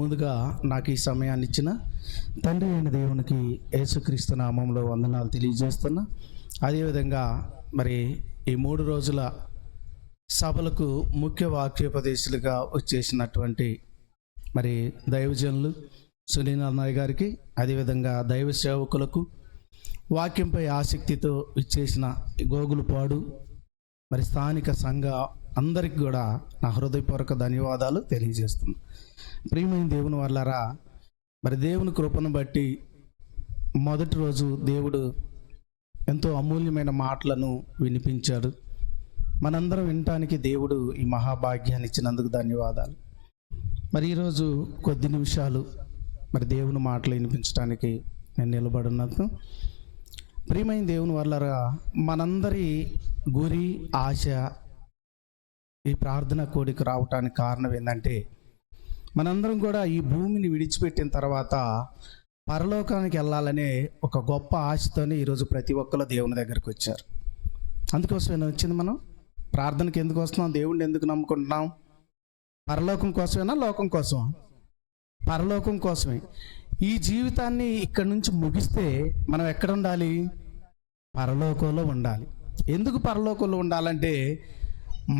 ముందుగా నాకు ఈ సమయాన్ని ఇచ్చిన తండ్రి అయిన దేవునికి యేసుక్రీస్తు నామంలో వందనాలు తెలియజేస్తున్నా. అదేవిధంగా మరి ఈ 3 రోజుల సభలకు ముఖ్య వాక్యోపదేశులుగా వచ్చేసినటువంటి మరి దైవజనులు సునీల్ అన్నయ్య గారికి, అదేవిధంగా దైవ సేవకులకు, వాక్యంపై ఆసక్తితో ఇచ్చేసిన గోగులపాడు మరి స్థానిక సంఘ అందరికి కూడా నా హృదయపూర్వక ధన్యవాదాలు తెలియజేస్తున్నాను. ప్రియమైన దేవుని వాళ్ళారా, మరి దేవుని కృపను బట్టి మొదటి రోజు దేవుడు ఎంతో అమూల్యమైన మాటలను వినిపించాడు. మనందరం వినటానికి దేవుడు ఈ మహాభాగ్యాన్ని ఇచ్చినందుకు ధన్యవాదాలు. మరి ఈరోజు కొద్ది నిమిషాలు మరి దేవుని మాటలు వినిపించడానికి నేను నిలబడినందుకు. ప్రియమైన దేవుని వాళ్ళారా, మనందరి గురి ఆశ ఈ ప్రార్థన కోడికి రావటానికి కారణం ఏంటంటే, మనందరం కూడా ఈ భూమిని విడిచిపెట్టిన తర్వాత పరలోకానికి వెళ్ళాలనే ఒక గొప్ప ఆశతోనే ఈరోజు ప్రతి ఒక్కరు దేవుని దగ్గరికి వచ్చారు. అందుకోసమే వచ్చింది. మనం ప్రార్థనకి ఎందుకు వస్తున్నాం? దేవుణ్ణి ఎందుకు నమ్ముకుంటున్నాం? పరలోకం కోసమేనా, లోకం కోసమా? పరలోకం కోసమే. ఈ జీవితాన్ని ఇక్కడి నుంచి ముగిస్తే మనం ఎక్కడ ఉండాలి? పరలోకంలో ఉండాలి. ఎందుకు పరలోకంలో ఉండాలంటే,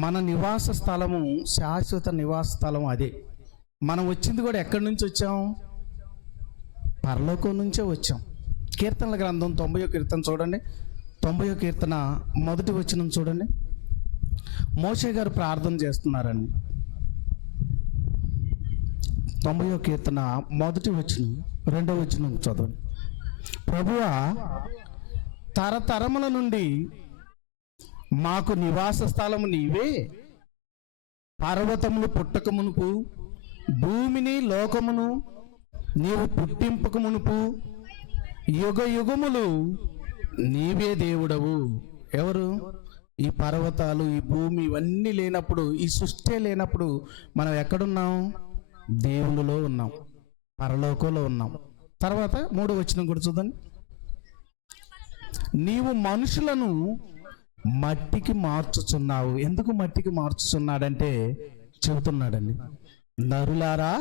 మన నివాస స్థలము, శాశ్వత నివాస స్థలం అదే. మనం వచ్చింది కూడా ఎక్కడి నుంచి వచ్చాం? పరలోకం నుంచే వచ్చాం. కీర్తనల గ్రంథం 90వ కీర్తన చూడండి. 90వ కీర్తన మొదటి వచనం చూడండి. మోషే గారు ప్రార్థన చేస్తున్నారండి. 90వ కీర్తన మొదటి వచనం, 2వ వచనం చదవండి. ప్రభువా, తరతరముల నుండి మాకు నివాస స్థలము నీవే. పర్వతములు పుట్టక మునుపు, భూమిని లోకమును నీవు పుట్టింపక మునుపు, యుగ యుగములు నీవే దేవుడవు. ఎవరు? ఈ పర్వతాలు, ఈ భూమి ఇవన్నీ లేనప్పుడు, ఈ సృష్టి లేనప్పుడు మనం ఎక్కడున్నాం? దేవునిలో ఉన్నాం, పరలోకంలో ఉన్నాం. తర్వాత 3వ వచనం కూడా చూద్దాం. నీవు మనుషులను మట్టికి మార్చుచున్నావు. ఎందుకు మట్టికి మార్చుచున్నాడంటే చెబుతున్నాడండి, నరులారా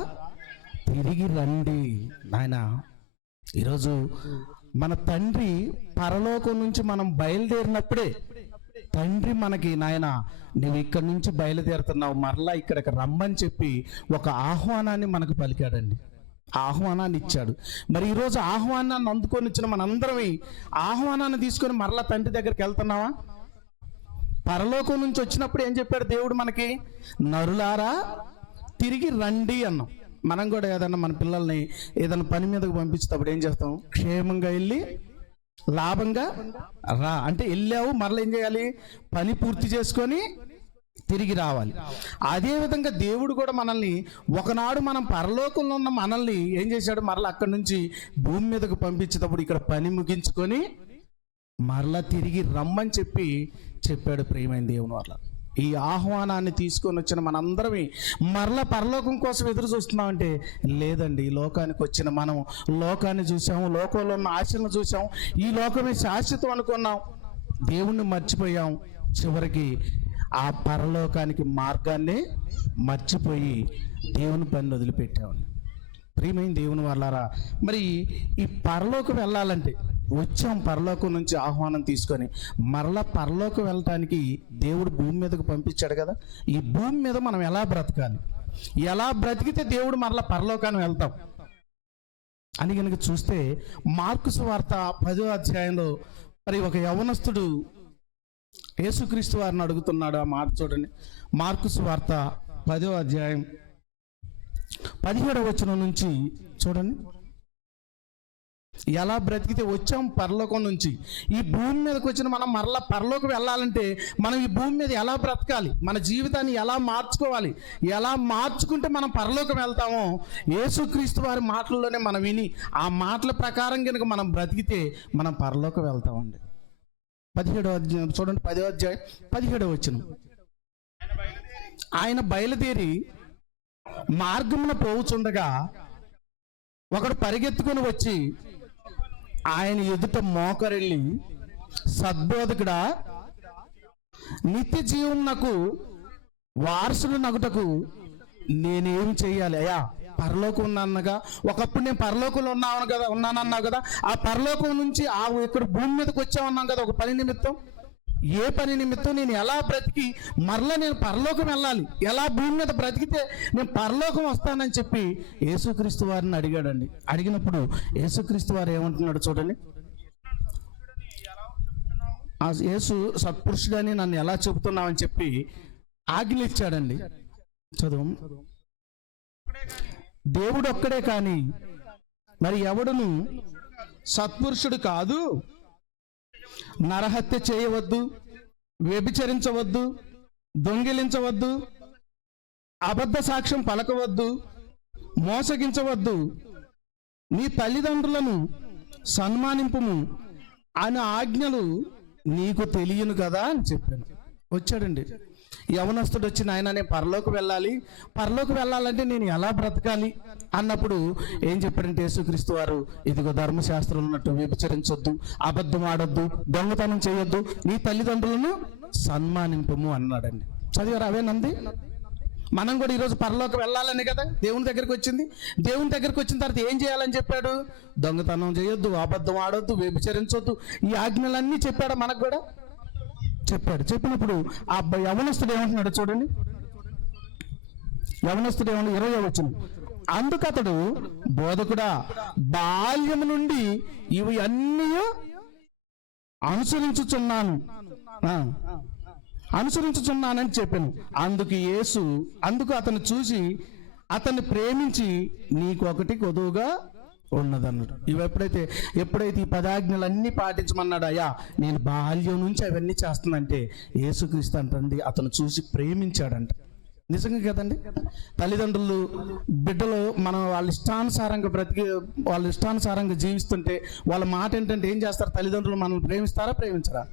తిరిగి రండి. నాయన, ఈరోజు మన తండ్రి పరలోకం నుంచి మనం బయలుదేరినప్పుడే తండ్రి మనకి, నాయన నువ్వు ఇక్కడి నుంచి బయలుదేరుతున్నావు, మరలా ఇక్కడికి రమ్మని చెప్పి ఒక ఆహ్వానాన్ని మనకు పలికాడండి. ఆహ్వానాన్ని ఇచ్చాడు. మరి ఈరోజు ఆహ్వానాన్ని అందుకొని ఇచ్చిన మనందరమే ఆహ్వానాన్ని తీసుకొని మరలా తండ్రి దగ్గరికి వెళ్తున్నావా? పరలోకం నుంచి వచ్చినప్పుడు ఏం చెప్పాడు దేవుడు మనకి? నరులారా తిరిగి రండి అన్నాం. మనం కూడా ఏదన్నా మన పిల్లల్ని ఏదైనా పని మీదకు పంపించేటప్పుడు ఏం చేస్తాం? క్షేమంగా వెళ్ళి లాభంగా రా అంటే, వెళ్ళావు మరలా ఏం చేయాలి? పని పూర్తి చేసుకొని తిరిగి రావాలి. అదేవిధంగా దేవుడు కూడా మనల్ని, ఒకనాడు మనం పరలోకంలో ఉన్న మనల్ని ఏం చేశాడు? మరలా అక్కడి నుంచి భూమి మీదకు పంపించేటప్పుడు ఇక్కడ పని ముగించుకొని మరలా తిరిగి రమ్మని చెప్పాడు. ప్రియమైన దేవుని వల్ల ఈ ఆహ్వానాన్ని తీసుకొని వచ్చిన మనందరమే మరలా పరలోకం కోసం ఎదురు చూస్తున్నామంటే, లేదండి, ఈ లోకానికి వచ్చిన మనం లోకాన్ని చూసాము, లోకంలో ఉన్న ఆశలను చూసాం, ఈ లోకమే శాశ్వతం అనుకున్నాం, దేవుణ్ణి మర్చిపోయాం. చివరికి ఆ పరలోకానికి మార్గాన్ని మర్చిపోయి దేవుని పని వదిలిపెట్టామండి. ప్రియమైన దేవుని వాళ్ళారా, మరి ఈ పరలోకం వెళ్ళాలంటే వచ్చాం, పరలోకం నుంచి ఆహ్వానం తీసుకొని మరలా పరలోకం వెళ్ళటానికి దేవుడు భూమి మీదకు పంపించాడు కదా. ఈ భూమి మీద మనం ఎలా బ్రతకాలి, ఎలా బ్రతికితే దేవుడు మరలా పరలోకాన్ని వెళ్తాం అని కనుక చూస్తే, మార్కు సువార్త 10వ అధ్యాయంలో మరి ఒక యవనస్తుడు యేసుక్రీస్తు వారిని అడుగుతున్నాడు. ఆ మాట చూడండి. మార్కు సువార్త 10వ అధ్యాయం 17వ వచనం నుంచి చూడండి. ఎలా బ్రతికితే వచ్చాం పరలోకం నుంచి, ఈ భూమి మీదకి వచ్చిన మనం మరలా పరలోకం వెళ్ళాలంటే మనం ఈ భూమి మీద ఎలా బ్రతకాలి, మన జీవితాన్ని ఎలా మార్చుకోవాలి, ఎలా మార్చుకుంటే మనం పరలోకం వెళ్తామో యేసుక్రీస్తు వారి మాటల్లోనే మనం విని ఆ మాటల ప్రకారం కనుక మనం బ్రతికితే మనం పరలోకం వెళ్తామండి. 17వ అధ్యాయం చూడండి, 10వ అధ్యాయం 17వ వచనం. ఆయన బయలుదేరి మార్గమున పోవుచుండగా ఒకడు పరిగెత్తుకొని వచ్చి ఆయన ఎదుట మోకరిల్లి, సద్బోధకుడా, నిత్య జీవం నాకు వారసుడు నగుటకు నేనేమి చెయ్యాలి? అయ్యా, పరలోకం ఉన్నానగా, ఒకప్పుడు నేను పరలోకంలో ఉన్నానన్నావు కదా, ఆ పరలోకం నుంచి ఇక్కడ భూమి మీదకి వచ్చామన్నాం కదా ఒక పని నిమిత్తం. ఏ పని నిమిత్తం నేను ఎలా బ్రతికి మరలా నేను పరలోకం వెళ్ళాలి, ఎలా భూమి మీద బ్రతికితే నేను పరలోకం వస్తానని చెప్పి యేసుక్రీస్తు వారిని అడిగాడండి. అడిగినప్పుడు యేసుక్రీస్తు వారు ఏమంటున్నాడు చూడండి. ఆ యేసు సత్పురుషుడని నన్ను ఎలా చెబుతున్నావని చెప్పి ఆజ్ఞ ఇచ్చాడండి. చదువు. దేవుడు ఒక్కడే కానీ మరి ఎవడును సత్పురుషుడు కాదు. నరహత్య చేయవద్దు, వ్యభిచరించవద్దు, దొంగిలించవద్దు, అబద్ధ సాక్ష్యం పలకవద్దు, మోసగించవద్దు, నీ తల్లిదండ్రులను సన్మానింపుము అనే ఆజ్ఞలు నీకు తెలియను కదా అని చెప్పాను. వచ్చాడండి యవనస్తుడు వచ్చి, నాయన నేను పరలోకి వెళ్ళాలంటే నేను ఎలా బ్రతకాలి అన్నప్పుడు ఏం చెప్పాడంటే యేసుక్రీస్తు వారు, ఇదిగో ధర్మశాస్త్రంలో ఉన్నట్టు వ్యభిచరించొద్దు, అబద్ధం ఆడొద్దు, దొంగతనం చేయొద్దు, నీ తల్లిదండ్రులను సన్మానింపము అన్నాడండి. చదివారు అవేనంది. మనం కూడా ఈరోజు పరలోకి వెళ్ళాలని కదా దేవుని దగ్గరికి వచ్చింది. దేవుని దగ్గరికి వచ్చిన తర్వాత ఏం చేయాలని చెప్పాడు? దొంగతనం చేయొద్దు, అబద్ధం ఆడొద్దు, వ్యభిచరించొద్దు, ఈ ఆజ్ఞలన్నీ చెప్పాడు. మనకు కూడా చెప్పాడు. చెప్పినప్పుడు ఆ యవనస్తుడు ఏమంటున్నాడు చూడండి. యవనస్తుడు ఏమన్నా 20వ వచనం, అందుకు అతడు, బోధకుడా, బాల్యము నుండి ఇవి అన్నీ అనుసరించుచున్నానని చెప్పాను. అందుకు అతను చూసి అతన్ని ప్రేమించి, నీకు ఒకటి కొదువుగా ఉన్నదన్నాడు. ఇవి ఎప్పుడైతే ఈ పదాజ్ఞలన్నీ పాటించమన్నాడు, అయ్యా నేను బాల్యం నుంచి అవన్నీ చేస్తానంటే యేసుక్రీస్తు అంటండి అతను చూసి ప్రేమించాడంట. నిజంగా కదండి. తల్లిదండ్రులు బిడ్డలు మనం వాళ్ళ ఇష్టానుసారంగా జీవిస్తుంటే వాళ్ళ మాట ఏంటంటే ఏం చేస్తారు? తల్లిదండ్రులు మనల్ని ప్రేమించరా?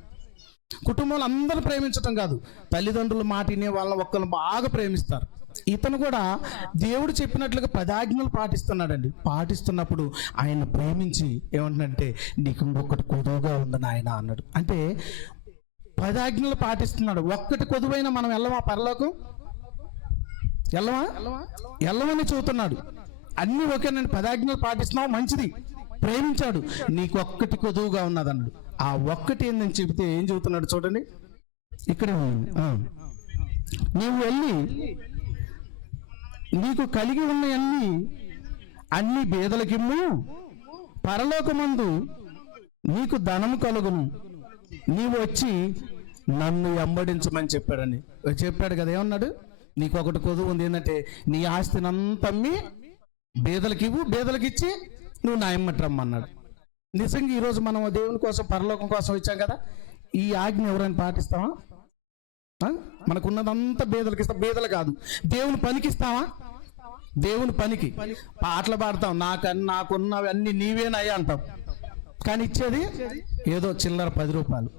కుటుంబంలో అందరూ ప్రేమించటం కాదు, తల్లిదండ్రుల మాట వినే వాళ్ళని ఒక్కరు బాగా ప్రేమిస్తారు. ఇతను కూడా దేవుడు చెప్పినట్లుగా 10 ఆజ్ఞలు పాటిస్తున్నాడండి. పాటిస్తున్నప్పుడు ఆయన ప్రేమించి ఏమంటున్నాడంటే, నీకు ఇంకొకటి కొదువుగా ఉంది నాయన అన్నాడు. అంటే 10 ఆజ్ఞలు పాటిస్తున్నాడు. ఒక్కటి కొదువైనా మనం వెళ్ళమా? పరలోకం వెళ్ళమని చూస్తున్నాడు. అన్ని ఓకేనండి, 10 ఆజ్ఞలు పాటిస్తున్నావు, మంచిది, ప్రేమించాడు, నీకు ఒక్కటి కొదువుగా ఉన్నది అన్నాడు. ఆ ఒక్కటి ఏందని చెబితే ఏం చెబుతున్నాడు చూడండి. ఇక్కడే నీవు వెళ్ళి నీకు కలిగి ఉన్న అన్ని బేదలకిమ్ము, పరలోకమందు నీకు ధనము కలుగును, నీవు వచ్చి నన్ను వెంబడించమని చెప్పాడండి. చెప్పాడు కదా, ఏమన్నాడు? నీకు ఒకటి కొదువు ఉంది, ఏంటంటే నీ ఆస్తిని అంతా అమ్మి బేదలకిచ్చి నువ్వు నా ఎమ్మటి రమ్మన్నాడు. నిజంగా ఈరోజు మనం దేవుని కోసం పరలోకం కోసం వచ్చాం కదా, ఈ ఆజ్ఞ ఎవరైనా పాటిస్తామా? మనకున్నదంతా బేదలకి ఇస్తాం. బేదలు కాదు, దేవుని పనికి ఇస్తామా? దేవుని పనికి పాటలు పాడతాం, నాకున్నవి అన్ని నీవేనయ్యా అంటాం, కానీ ఇచ్చేది ఏదో చిల్లర 10 రూపాయలు.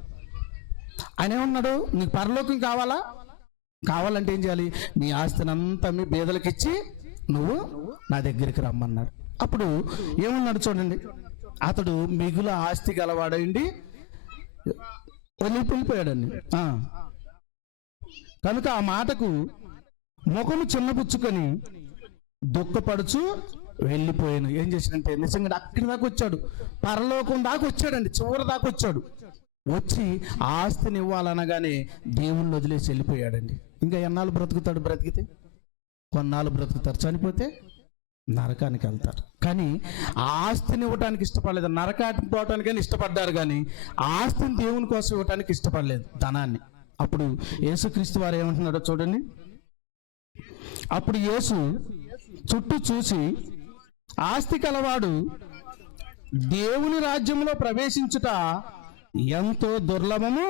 ఆయన ఏమన్నాడు? నీకు పరలోకం కావాలంటే ఏం చేయాలి? నీ ఆస్తిని అంతా మీ బేదలకి ఇచ్చి నువ్వు నా దగ్గరికి రమ్మన్నాడు. అప్పుడు ఏమన్నాడు చూడండి, అతడు మిగుల ఆస్తి గలవాడండి వెళ్ళిపోయాడండి. కనుక ఆ మాటకు ముఖము చిన్నపుచ్చుకొని దుఃఖపడుచు వెళ్ళిపోయాను. ఏం చేశాడంటే నిజంగా అక్కడి దాకా వచ్చాడు, పరలోకం దాకా వచ్చాడండి, చివరి దాకా వచ్చాడు. వచ్చి ఆస్తిని ఇవ్వాలనగానే దేవుణ్ణి వదిలేసి వెళ్ళిపోయాడండి. ఇంకా ఎన్నాళ్ళు బ్రతుకుతాడు? బ్రతికితే కొన్నాళ్ళు బ్రతుకుతారు, చనిపోతే నరకానికి వెళ్తారు. కానీ ఆస్తిని ఇవ్వటానికి ఇష్టపడలేదు, నరకానికి పోవటానికైనా ఇష్టపడ్డారు, కానీ ఆస్తిని దేవుని కోసం ఇవ్వటానికి ఇష్టపడలేదు, ధనాన్ని. అప్పుడు యేసుక్రీస్తు వారు ఏమంటున్నాడో చూడండి. అప్పుడు యేసు చుట్టూ చూసి, ఆస్తి కలవాడు దేవుని రాజ్యంలో ప్రవేశించుట ఎంతో దుర్లభము,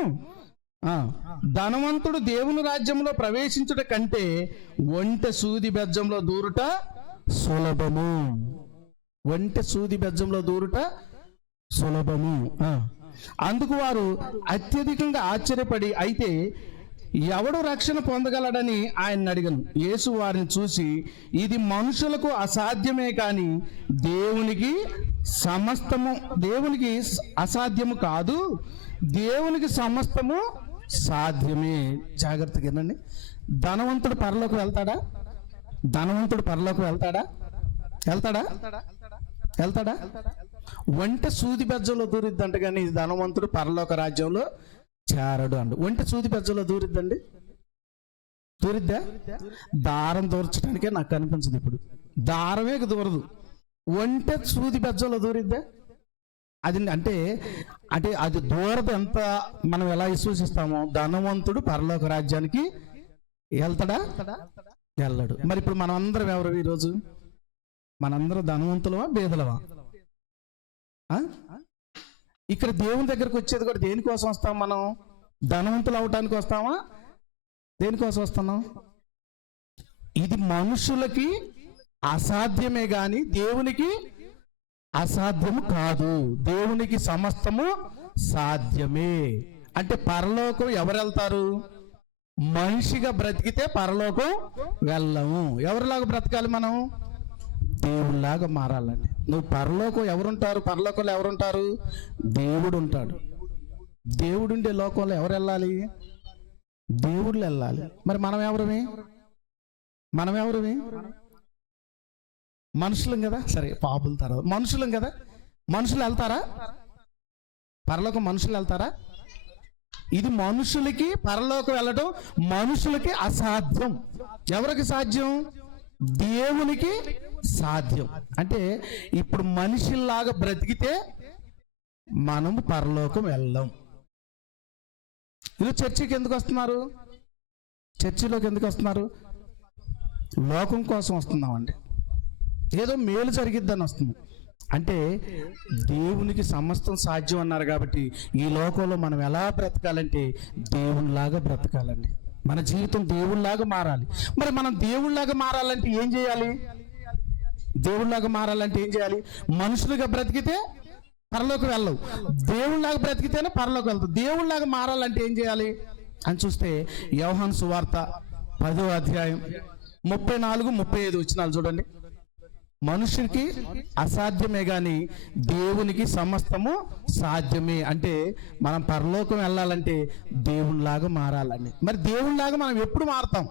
ధనవంతుడు దేవుని రాజ్యంలో ప్రవేశించుట కంటే ఒంటె సూది బెజ్జంలో దూరుట సులభము. ఒంటె సూది బెజ్జంలో దూరుట సులభము. అందుకు వారు అత్యధికంగా ఆశ్చర్యపడి, అయితే ఎవడు రక్షణ పొందగలడని ఆయన అడిగను. యేసు వారిని చూసి, ఇది మనుషులకు అసాధ్యమే కానీ దేవునికి అసాధ్యము కాదు, దేవునికి సమస్తము సాధ్యమే. జాగ్రత్తగా వినండి. ధనవంతుడు పరలోకి వెళ్తాడా? వెళ్తాడా? ఒంటె సూది బెజ్జంలో దూరిద్దంట, కానీ ధనవంతుడు పరలోక రాజ్యంలో చేరడు అండు. ఒంటె సూది బెజ్జంలో దూరిద్దండి? దూరిద్దా? దారం దూర్చడానికే నాకు కనిపించదు ఇప్పుడు. దారమే దూరదు. ఒంటె సూది బెజ్జంలో దూరిద్దా? అది అంటే అది దూరదు. ఎంత మనం ఎలా విశ్వసిస్తామో, ధనవంతుడు పరలోక రాజ్యానికి వెళ్తాడా? వెళ్ళడు. మరి ఇప్పుడు మనం అందరం ఎవరు ఈరోజు? మనందరం ధనవంతులమా బేదలమా? ఇక్కడ దేవుని దగ్గరకు వచ్చేది కూడా దేనికోసం వస్తాం మనం? ధనవంతులు అవటానికి వస్తామా? దేనికోసం వస్తున్నాం? ఇది మనుషులకి అసాధ్యమే గాని దేవునికి అసాధ్యము కాదు. దేవునికి సమస్తము సాధ్యమే. అంటే పరలోకం ఎవరు వెళ్తారు? మనిషిగా బ్రతికితే పరలోకం వెళ్ళము. ఎవరిలాగా బ్రతకాలి మనం? దేవుళ్ళలాగా మారాలండి. నువ్వు పరలోకం ఎవరుంటారు? పరలోకంలో ఎవరుంటారు? దేవుడు ఉంటాడు. దేవుడుండే లోకంలో ఎవరు వెళ్ళాలి? దేవుళ్ళు వెళ్ళాలి. మరి మనం ఎవరిమి? మనుషులం కదా. సరే, పాపుల తర్వాత మనుషులం కదా. మనుషులు వెళ్తారా పరలోకం? మనుషులు వెళ్తారా? ఇది మనుషులకి పరలోకం వెళ్ళడం మనుషులకి అసాధ్యం. ఎవరికి సాధ్యం? దేవునికి సాధ్యం. అంటే ఇప్పుడు మనిషిలాగా బ్రతికితే మనము పరలోకం వెళ్ళం. ఇది చర్చికి ఎందుకు వస్తున్నారు? చర్చిలోకి ఎందుకు వస్తున్నారు? లోకం కోసం వస్తున్నామండి. ఏదో మేలు జరిగిద్దని వస్తున్నాం. అంటే దేవునికి సమస్తం సాధ్యం అన్నారు కాబట్టి ఈ లోకంలో మనం ఎలా బ్రతకాలంటే దేవునిలాగా బ్రతకాలండి. మన జీవితం దేవుళ్ళలాగా మారాలి. మరి మనం దేవుళ్ళలాగా మారాలంటే ఏం చేయాలి? మనుషులుగా బ్రతికితే పరలోకి వెళ్ళవు. దేవుళ్ళలాగా బ్రతికితేనే పరలోకి వెళ్తావు. దేవుళ్ళలాగా మారాలంటే ఏం చేయాలి అని చూస్తే యోహాను సువార్త 10వ అధ్యాయం 34-35 వచనాలు చూడండి. మనుషునికి అసాధ్యమే గాని దేవునికి సమస్తము సాధ్యమే. అంటే మనం పరలోకం వెళ్ళాలంటే దేవునిలాగా మారాలండి. మరి దేవునిలాగా మనం ఎప్పుడు మారుతాం?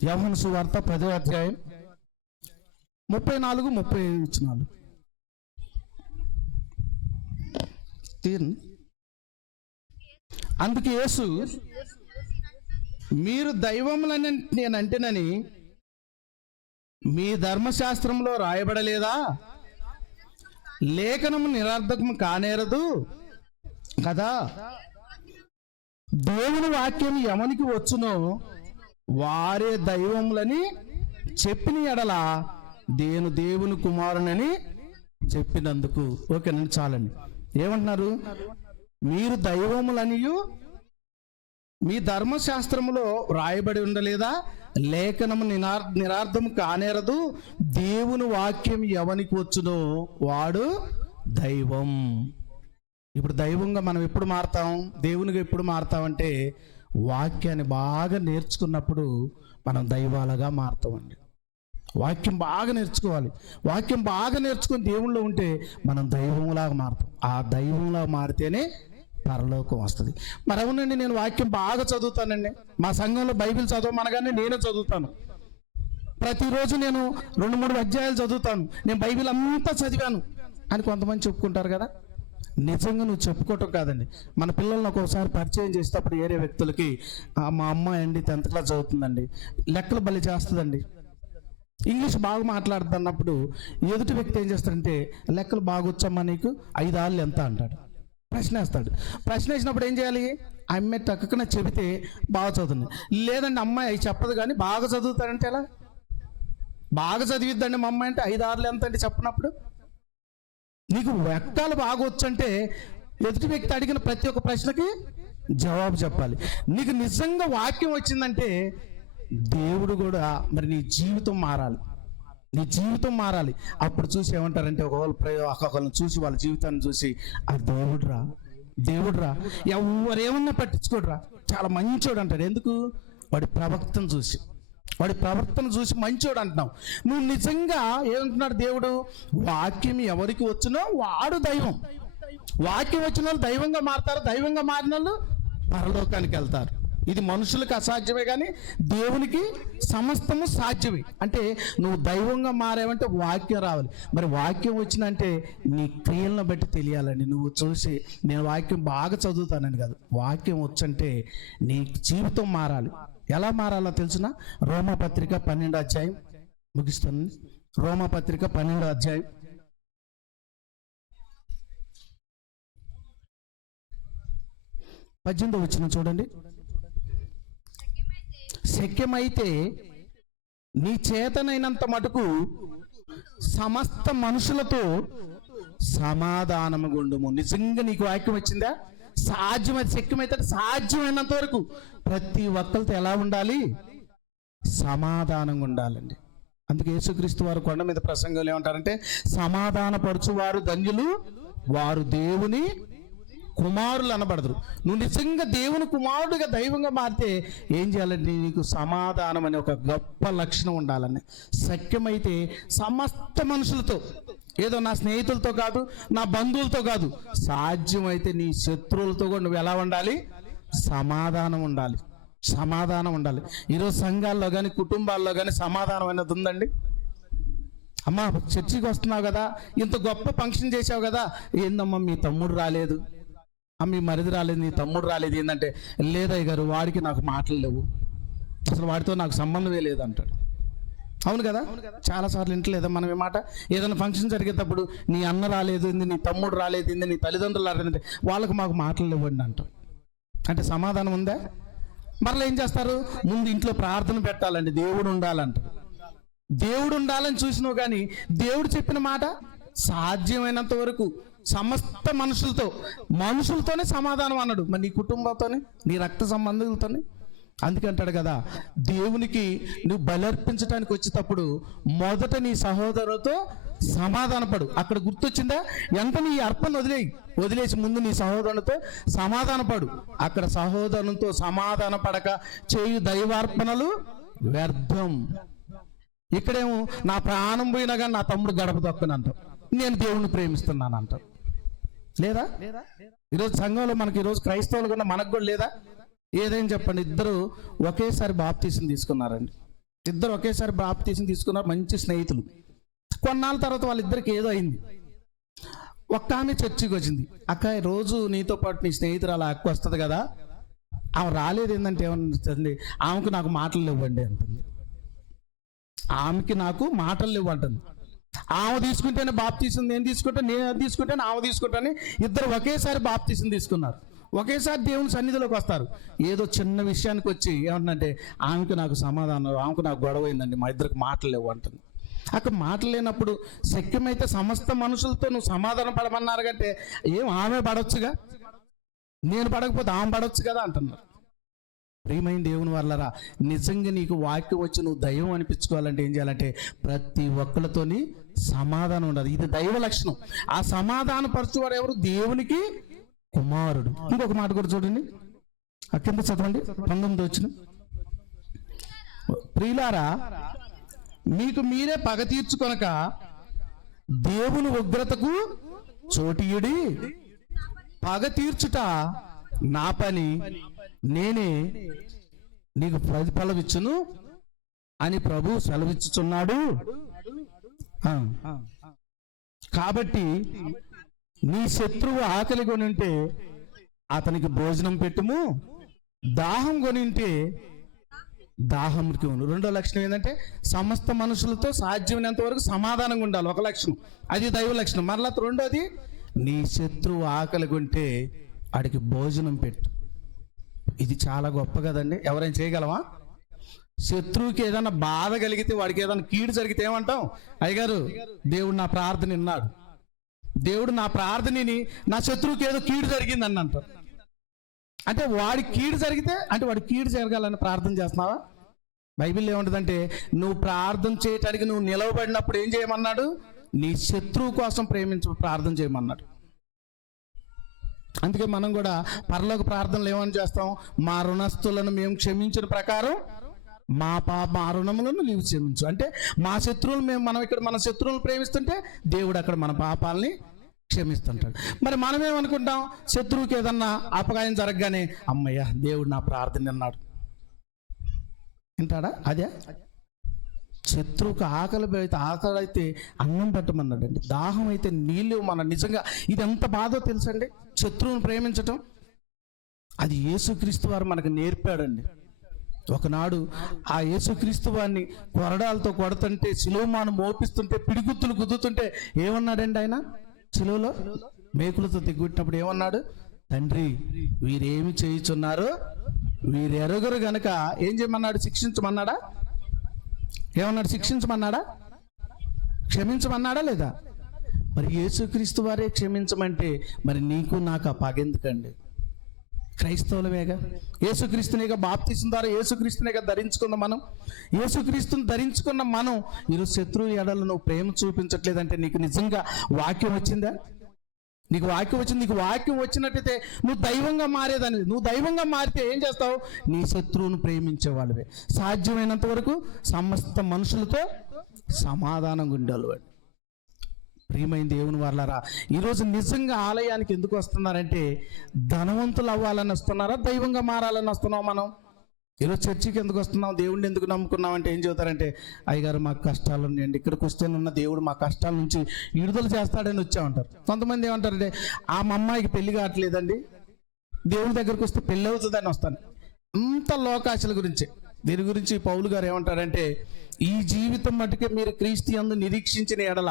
యోహాను సువార్త 10వ అధ్యాయం 34-35 వచనాలు. అందుకు యేసు, మీరు దైవములని నేనంటేనని మీ ధర్మశాస్త్రంలో రాయబడలేదా? లేఖనము నిరర్థకము కానేరదు కదా. దేవుని వాక్యం ఎవనికి వచ్చునో వారే దైవములని చెప్పిన ఎడల నేను దేవుని కుమారునని చెప్పినందుకు. ఓకేనండి, చాలండి. ఏమంటున్నారు? మీరు దైవములనియు మీ ధర్మశాస్త్రములో రాయబడి ఉండలేదా? లేఖనము నిరార్థము కానేరదు. దేవుని వాక్యం ఎవనికి వచ్చునో వాడు దైవం. ఇప్పుడు దైవంగా మనం ఎప్పుడు మారుతాం? దేవునిగా ఎప్పుడు మారుతామంటే వాక్యాన్ని బాగా నేర్చుకున్నప్పుడు మనం దైవాలుగా మారుతామండి. వాక్యం బాగా నేర్చుకోవాలి. వాక్యం బాగా నేర్చుకుని దేవుళ్ళో ఉంటే మనం దైవంలాగా మారుతాం. ఆ దైవంలా మారితేనే పరలోకం వస్తుంది. మరి అవునండి, నేను వాక్యం బాగా చదువుతానండి. మా సంఘంలో బైబిల్ చదవమనగానే నేనే చదువుతాను. ప్రతిరోజు నేను 2-3 అధ్యాయాలు చదువుతాను. నేను బైబిల్ అంతా చదివాను అని కొంతమంది చెప్పుకుంటారు కదా. నిజంగా నువ్వు చెప్పుకోవటం కాదండి. మన పిల్లల్ని ఒక్కోసారి పరిచయం చేసేటప్పుడు ఏరే వ్యక్తులకి, మా అమ్మాయి అండి 10th క్లాస్ చదువుతుందండి, లెక్కలు బలి చేస్తుందండి, ఇంగ్లీష్ బాగా మాట్లాడుతున్నప్పుడు ఎదుటి వ్యక్తి ఏం చేస్తాడంటే, లెక్కలు బాగా వచ్చమ్మా నీకు, 5 ఆళ్ళు ఎంత అంటాడు. ప్రశ్న వేస్తాడు. ప్రశ్న వేసినప్పుడు ఏం చేయాలి? అమ్మాయి టక్కున చెబితే బాగా చదువుతుంది. లేదండి అమ్మాయి అవి చెప్పదు కానీ బాగా చదువుతాడంటే ఎలా? బాగా చదివిద్దండి మా అమ్మాయి అంటే 5 ఆళ్ళు ఎంత అంటే చెప్పినప్పుడు నీకు లెక్కలు బాగా వచ్చంటే ఎదుటి వ్యక్తి అడిగిన ప్రతి ఒక్క ప్రశ్నకి జవాబు చెప్పాలి. నీకు నిజంగా వాక్యం వచ్చిందంటే దేవుడు కూడా మరి నీ జీవితం మారాలి. అప్పుడు చూసి ఏమంటారంటే, ఒకళ్ళని చూసి వాళ్ళ జీవితాన్ని చూసి, ఆ దేవుడురా ఎవరేమన్నా పట్టించుకోడురా, చాలా మంచోడు అంటాడు. ఎందుకు? వాడి ప్రవక్తను చూసి మంచోడు అంటున్నావు. నువ్వు నిజంగా ఏమంటున్నాడు దేవుడు? వాక్యం ఎవరికి వచ్చునో వాడు దైవం. వాక్యం వచ్చిన వాళ్ళు దైవంగా మారుతారు. దైవంగా మారిన వాళ్ళు పరలోకానికి వెళ్తారు. ఇది మనుషులకు అసాధ్యమే కానీ దేవునికి సమస్తము సాధ్యమే. అంటే నువ్వు దైవంగా మారావంటే వాక్యం రావాలి. మరి వాక్యం వచ్చిందంటే నీ క్రియలను బట్టి తెలియాలండి. నువ్వు చూసి నేను వాక్యం బాగా చదువుతానని కాదు, వాక్యం వచ్చంటే నీ జీవితం మారాలి. ఎలా మారాలో తెలుసునా? రోమాపత్రిక 12వ అధ్యాయం ముగిస్తుంది. రోమాపత్రిక 12వ అధ్యాయం 18వ వచనం చూడండి. శక్యమైతే నీ చేతనైనంత మటుకు సమస్త మనుషులతో సమాధానము గుండుము. నిజంగా నీకు వాక్యం వచ్చిందా? సాధ్యమైతే, శక్యమైతే సాధ్యమైనంత వరకు ప్రతి ఒక్కరితో ఎలా ఉండాలి? సమాధానంగా ఉండాలండి. అందుకే యేసుక్రీస్తు వారు కొండ మీద ప్రసంగంలో ఏమంటారంటే, సమాధానపరచువారు ధన్యులు, వారు దేవుని కుమారులు అనబడదురు. నువ్వు నిజంగా దేవుని కుమారుడిగా దైవంగా మారితే ఏం చేయాలంటే నీకు సమాధానం అనే ఒక గొప్ప లక్షణం ఉండాలని. శక్యమైతే సమస్త మనుషులతో, ఏదో నా స్నేహితులతో కాదు, నా బంధువులతో కాదు, సాధ్యమైతే నీ శత్రువులతో కూడా నువ్వు ఎలా ఉండాలి? సమాధానం ఉండాలి. సమాధానం ఉండాలి. ఈరోజు సంఘాల్లో కానీ కుటుంబాల్లో కానీ సమాధానం అనేది ఉందండి. అమ్మా చర్చికి వస్తున్నావు కదా, ఇంత గొప్ప ఫంక్షన్ చేసావు కదా, ఏందమ్మా మీ తమ్ముడు రాలేదు, మీ మరిది రాలేదు, నీ తమ్ముడు రాలేదు, ఏంటంటే లేదయ్య గారు వాడికి నాకు మాటలు లేవు, అసలు వాడితో నాకు సంబంధమే లేదంటాడు. అవును కదా? చాలాసార్లు ఇంటలేదా మనం ఈ మాట? ఏదైనా ఫంక్షన్ జరిగేటప్పుడు నీ అన్న రాలేదు, నీ తమ్ముడు రాలేదు, నీ తల్లిదండ్రులు రాలేదంటే వాళ్ళకు మాకు మాటలు లేవండి అంటాం. అంటే సమాధానం ఉందా? మరలా ఏం చేస్తారు? ముందు ఇంట్లో ప్రార్థన పెట్టాలండి, దేవుడు ఉండాలంటారు. దేవుడు ఉండాలని చూసినావు కానీ దేవుడు చెప్పిన మాట సాధ్యమైనంత వరకు సమస్త మనుషులతోనే సమాధానం అన్నాడు. మరి నీ కుటుంబంతోనే, నీ రక్త సంబంధులతోనే. అందుకంటాడు కదా, దేవునికి నువ్వు బలర్పించడానికి వచ్చేటప్పుడు మొదట నీ సహోదరులతో సమాధానపడు. అక్కడ గుర్తొచ్చిందా? వెంటనే ఈ అర్పణ వదిలేసి ముందు నీ సహోదరునితో సమాధానపడు. అక్కడ సహోదరునితో సమాధాన పడక చేయు దైవార్పణలు వ్యర్థం. ఇక్కడేమో నా ప్రాణం పోయినా కానీ నా తమ్ముడు గడప దొక్కనంటావు, నేను దేవుణ్ణి ప్రేమిస్తున్నాను అంటావు. లేదా? ఈరోజు సంఘంలో మనకి, ఈరోజు క్రైస్తవులు కూడా మనకు కూడా లేదా? ఏదైనా చెప్పండి, ఇద్దరు ఒకేసారి బాప్తీసం తీసుకున్నారండి. ఇద్దరు ఒకేసారి బాప్తీసం తీసుకున్నారు, మంచి స్నేహితులు. కొన్నాళ్ళ తర్వాత వాళ్ళిద్దరికి ఏదో అయింది. ఒక్క ఆమె చర్చికి వచ్చింది. అక్క రోజు నీతో పాటు నీ స్నేహితురాలు అక్క వస్తుంది కదా, ఆమె రాలేదు ఏంటంటే ఏమనిస్తుంది, ఆమెకు నాకు మాటలు లేవండి అంటుంది. ఆమెకి నాకు మాటలు లేవు అంటుంది. ఆమె తీసుకుంటేనే బాప్తీసం నేను తీసుకుంటా, నేను తీసుకుంటేనే ఆమె తీసుకుంటాను. ఇద్దరు ఒకేసారి బాప్తీసం తీసుకున్నారు, ఒకేసారి దేవుని సన్నిధిలోకి వస్తారు. ఏదో చిన్న విషయానికి వచ్చి ఏమంటుందంటే ఆమెకు నాకు సమాధానం, ఆమెకు నాకు గొడవ అయిందండి, మా ఇద్దరికి మాటలు లేవు అంటుంది. అక్కడ మాటలు లేనప్పుడు శక్యమైతే సమస్త మనుషులతో నువ్వు సమాధానం పడమన్నారు కంటే ఏం ఆమె పడవచ్చుగా, నేను పడకపోతే ఆమె పడవచ్చు కదా అంటున్నారు. ప్రియమైన దేవుని వల్లరా, నిజంగా నీకు వాక్యం వచ్చి నువ్వు దైవం అనిపించుకోవాలంటే ఏం చేయాలంటే ప్రతి ఒక్కరితోని సమాధానం ఉండాలి. ఇది దైవ లక్షణం. ఆ సమాధాన పరచువాడు ఎవరు? దేవునికి కుమారుడు. ఇంకొక మాట కూడా చూడండి, కింద చదవండి 19వ వచనం. ప్రియులారా, మీకు మీరే పగ తీర్చుకొనక దేవుని ఉగ్రతకు చోటియుడి, పగ తీర్చుట నా పని, నేనే నీకు ప్రతిఫలం ఇచ్చును అని ప్రభువు సెలవిచ్చుచున్నాడు. కాబట్టి నీ శత్రువు ఆకలి కొనింటే అతనికి భోజనం పెట్టుము, దాహం కొనింటే దాహంకి ఉండు. రెండో లక్షణం ఏంటంటే సమస్త మనుషులతో సాధ్యమైనంత వరకు సమాధానంగా ఉండాలి, ఒక లక్షణం. అది దైవ లక్షణం. మరలా రెండోది, నీ శత్రువు ఆకలి కొంటే వాడికి భోజనం పెట్టు. ఇది చాలా గొప్ప కదండి. ఎవరైనా చేయగలమా? శత్రువుకి ఏదైనా బాధ కలిగితే, వాడికి ఏదైనా కీడు జరిగితే ఏమంటాం? అయ్యగారు దేవుడు నా ప్రార్థన విన్నాడు, దేవుడు నా ప్రార్థనని, నా శత్రువుకి ఏదో కీడు జరిగింది అని అంటారు. అంటే వాడి కీడు జరిగితే, అంటే వాడి కీడు జరగాలని ప్రార్థన చేస్తున్నావా? బైబిల్ ఏముంటుందంటే నువ్వు ప్రార్థన చేయటానికి నువ్వు నిలవబడినప్పుడు ఏం చేయమన్నాడు? నీ శత్రువు కోసం ప్రార్థన చేయమన్నాడు. అందుకే మనం కూడా పరలోక ప్రార్థనలు ఏమని చేస్తాం? మా రుణస్తులను మేము క్షమించిన ప్రకారం మా రుణములను నీవు క్షమించు. అంటే మా శత్రువులు మనం ఇక్కడ మన శత్రువులను ప్రేమిస్తుంటే దేవుడు అక్కడ మన పాపాలని క్షమిస్తుంటాడు. మరి మనమేమనుకుంటాం? శత్రువుకి ఏదన్నా అపకాయం జరగగానే అమ్మయ్య దేవుడు నా ప్రార్థన అన్నాడు, వింటాడా? అదే శత్రువుకు ఆకలి అయితే అన్నం పెట్టమన్నాడండి, దాహం అయితే నీళ్ళు మన నిజంగా ఇది ఎంత బాధో తెలుసండి. శత్రువుని ప్రేమించటం అది యేసుక్రీస్తు వారు మనకు నేర్పాడండి. ఒకనాడు ఆ యేసుక్రీస్తు వారిని కొరడాలతో కొడుతుంటే, శిలువమాను మోపిస్తుంటే, పిడిగుత్తులు గుద్దుతుంటే ఏమన్నాడండి ఆయన? శిలువలో మేకులతో తెగుట్టినప్పుడు ఏమన్నాడు? తండ్రి, వీరేమి చేయుచున్నారో వీరెరుగరు గనుక ఏం చేయమన్నాడు? శిక్షించమన్నాడా? ఏమన్నాడు? శిక్షించమన్నాడా? క్షమించమన్నాడా లేదా? మరి యేసుక్రీస్తు వారే క్షమించమంటే మరి నీకు నాకు ఆ పగెందుకండి? క్రైస్తవులమేగా, యేసుక్రీస్తునిగా బాప్తిసం ద్వారా యేసుక్రీస్తునిగా ధరించుకున్న మనం, యేసుక్రీస్తుని ధరించుకున్న మనం ఈరోజు శత్రువు ఎడల నువ్వు ప్రేమ చూపించట్లేదంటే నీకు నిజంగా వాక్యం వచ్చిందా? నీకు వాక్యం వచ్చింది. నీకు వాక్యం వచ్చినట్టయితే నువ్వు దైవంగా మారేదాన్ని. నువ్వు దైవంగా మారితే ఏం చేస్తావు? నీ శత్రువును ప్రేమించేవాళ్ళవే. సాధ్యమైనంత వరకు సమస్త మనుషులతో సమాధానంగా ఉండేవాళ్ళు. ప్రియమైన దేవుని వాళ్ళారా, ఈరోజు నిజంగా ఆలయానికి ఎందుకు వస్తున్నారంటే ధనవంతులు అవ్వాలని వస్తున్నారా, దైవంగా మారాలని వస్తున్నాం? మనం ఈరోజు చర్చికి ఎందుకు వస్తున్నాం, దేవుడిని ఎందుకు నమ్ముకున్నాం అంటే ఏం చెబుతారంటే, అయ్యగారు మాకు కష్టాలు ఉన్నాయండి, ఇక్కడికి వస్తేనున్న దేవుడు మా కష్టాల నుంచి విడుదల చేస్తాడని వచ్చామంటారు. కొంతమంది ఏమంటారంటే, ఆ మా అమ్మాయికి పెళ్లి కావట్లేదండి, దేవుడి దగ్గరికి వస్తే పెళ్ళి అవుతుందని వస్తాను. అంత లోకాశల గురించి. దీని గురించి పౌలు గారు ఏమంటారంటే, ఈ జీవితం మటుకే మీరు క్రీస్తు యందు నిరీక్షించిన ఎడల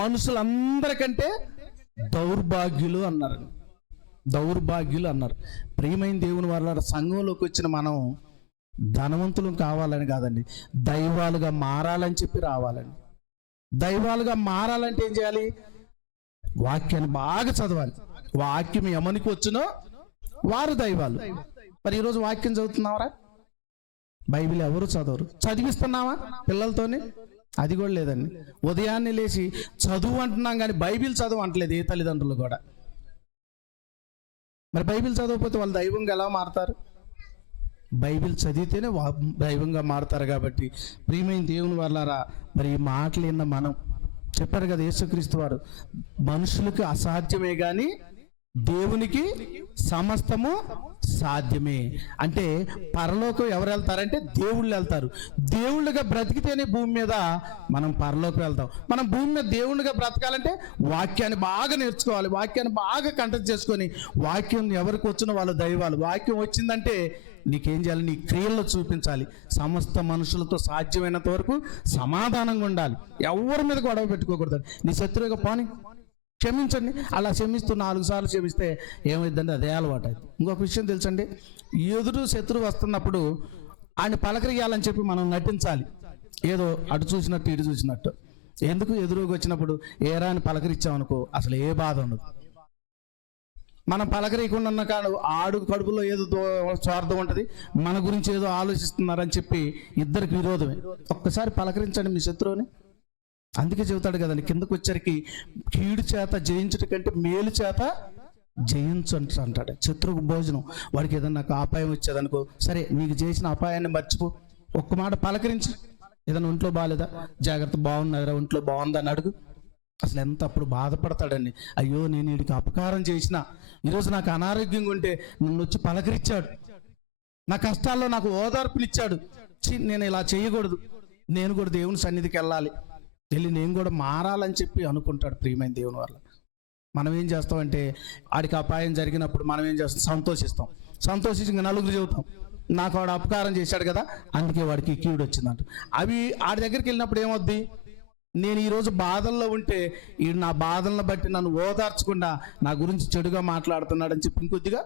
మనుషులందరికంటే దౌర్భాగ్యులు అన్నారు. దౌర్భాగ్యులు అన్నారు. ప్రియమైన దేవుని వాళ్ళ సంఘంలోకి వచ్చిన మనం ధనవంతులు కావాలని కాదండి, దైవాలుగా మారాలని చెప్పి రావాలండి. దైవాలుగా మారాలంటే ఏం చేయాలి? వాక్యాన్ని బాగా చదవాలి. వాక్యం ఎవరికి వచ్చునో వారు దైవాలు. మరి ఈరోజు వాక్యం చదువుతున్నావరా? బైబిల్ ఎవరు చదవరు. చదివిస్తున్నావా పిల్లలతోనే? అది కూడా లేదండి. ఉదయాన్నే లేచి చదువు అంటున్నాం కానీ బైబిల్ చదువు అంటలేదు ఏ తల్లిదండ్రులు కూడా. మరి బైబిల్ చదవకపోతే వాళ్ళు దైవంగా ఎలా మారుతారు? బైబిల్ చదివితేనే దైవంగా మారుతారు. కాబట్టి ప్రియమైన దేవుని వాళ్ళారా, మరి ఈ మాటలు విన్న మనం చెప్పారు కదా యేసుక్రీస్తు వారు, మనుషులకు అసాధ్యమే కానీ దేవునికి సమస్తము సాధ్యమే. అంటే పరలోకం ఎవరు వెళ్తారంటే దేవుళ్ళు వెళ్తారు. దేవుళ్ళుగా బ్రతికితేనే భూమి మీద మనం పరలోకం వెళ్తాం. మనం భూమి మీద దేవుళ్ళుగా బ్రతకాలంటే వాక్యాన్ని బాగా నేర్చుకోవాలి, వాక్యాన్ని బాగా కంఠం చేసుకొని, వాక్యం ఎవరికి వచ్చిన వాళ్ళు దైవాలు. వాక్యం వచ్చిందంటే నీకేం చేయాలి? నీ క్రియల్లో చూపించాలి. సమస్త మనుషులతో సాధ్యమైనంత వరకు సమాధానంగా ఉండాలి. ఎవరి మీద గొడవ పెట్టుకోకూడదు. నీ శత్రువుగా పోని క్షమించండి. అలా క్షమిస్తూ 4 సార్లు క్షమిస్తే ఏమైందంటే అదే అలవాటు అవుతుంది. ఇంకొక విషయం తెలుసండి, ఎదురు శత్రువు వస్తున్నప్పుడు ఆయన పలకరియాలని చెప్పి మనం నటించాలి. ఏదో అటు చూసినట్టు ఇటు చూసినట్టు. ఎందుకు? ఎదురుగా వచ్చినప్పుడు ఏరా అని పలకరించామనుకో అసలు ఏ బాధ ఉండదు. మనం పలకరీయకుండా ఉన్న కాదు ఆడు కడుపులో ఏదో స్వార్థం ఉంటుంది, మన గురించి ఏదో ఆలోచిస్తున్నారని చెప్పి ఇద్దరికి విరోధమే. ఒక్కసారి పలకరించండి మీ శత్రువుని. అందుకే చెబుతాడు కదండి, కిందకు వచ్చరికి కీడు చేత జయించుట కంటే మేలు చేత జయించు అంటాడు. శత్రువుకు భోజనం. వాడికి ఏదన్నా నాకు అపాయం వచ్చేదనుకో, సరే నీకు చేసిన అపాయాన్ని మర్చిపో, ఒక్క మాట పలకరించి. ఏదైనా ఒంట్లో బాగాలేదా, జాగ్రత్త, బాగున్నారా, ఒంట్లో బాగుందని అడుగు. అసలు ఎంత అప్పుడు బాధపడతాడండి. అయ్యో నేను వీడికి అపకారం చేసిన, ఈరోజు నాకు అనారోగ్యంగా ఉంటే నన్ను వచ్చి పలకరించాడు, నా కష్టాల్లో నాకు ఓదార్పునిచ్చాడు, నేను ఇలా చేయకూడదు, నేను కూడా దేవుని సన్నిధికి వెళ్ళాలి, వెళ్ళి నేను కూడా మారాలని చెప్పి అనుకుంటాడు. ప్రియమైన దేవుని వల్ల మనం ఏం చేస్తామంటే, ఆడికి అపాయం జరిగినప్పుడు మనం ఏం చేస్తాం? సంతోషిస్తాం. సంతోషించి ఇంకా నలుగురు చెబుతాం, నాకు వాడు అపకారం చేశాడు కదా అందుకే వాడికి కీడు వచ్చిందంట. అవి ఆడి దగ్గరికి వెళ్ళినప్పుడు ఏమవుద్ది? నేను ఈరోజు బాధల్లో ఉంటే ఈ నా బాధలను బట్టి నన్ను ఓదార్చకుండా నా గురించి చెడుగా మాట్లాడుతున్నాడని చెప్పి ఇంకొద్దిగా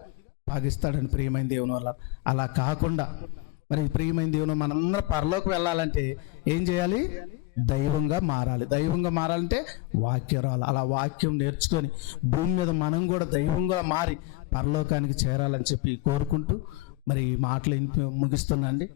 పాగిస్తాడని. ప్రియమైన దేవుని వల్ల అలా కాకుండా మరి ప్రియమైన దేవుని మనందరం పరలోకి వెళ్ళాలంటే ఏం చేయాలి? దైవంగా మారాలి. దైవంగా మారాలంటే వాక్యం రావాలి. అలా వాక్యం నేర్చుకొని భూమి మీద మనం కూడా దైవంగా మారి పరలోకానికి చేరాలని చెప్పి కోరుకుంటూ మరి ఈ మాటలు ముగిస్తున్నాండి.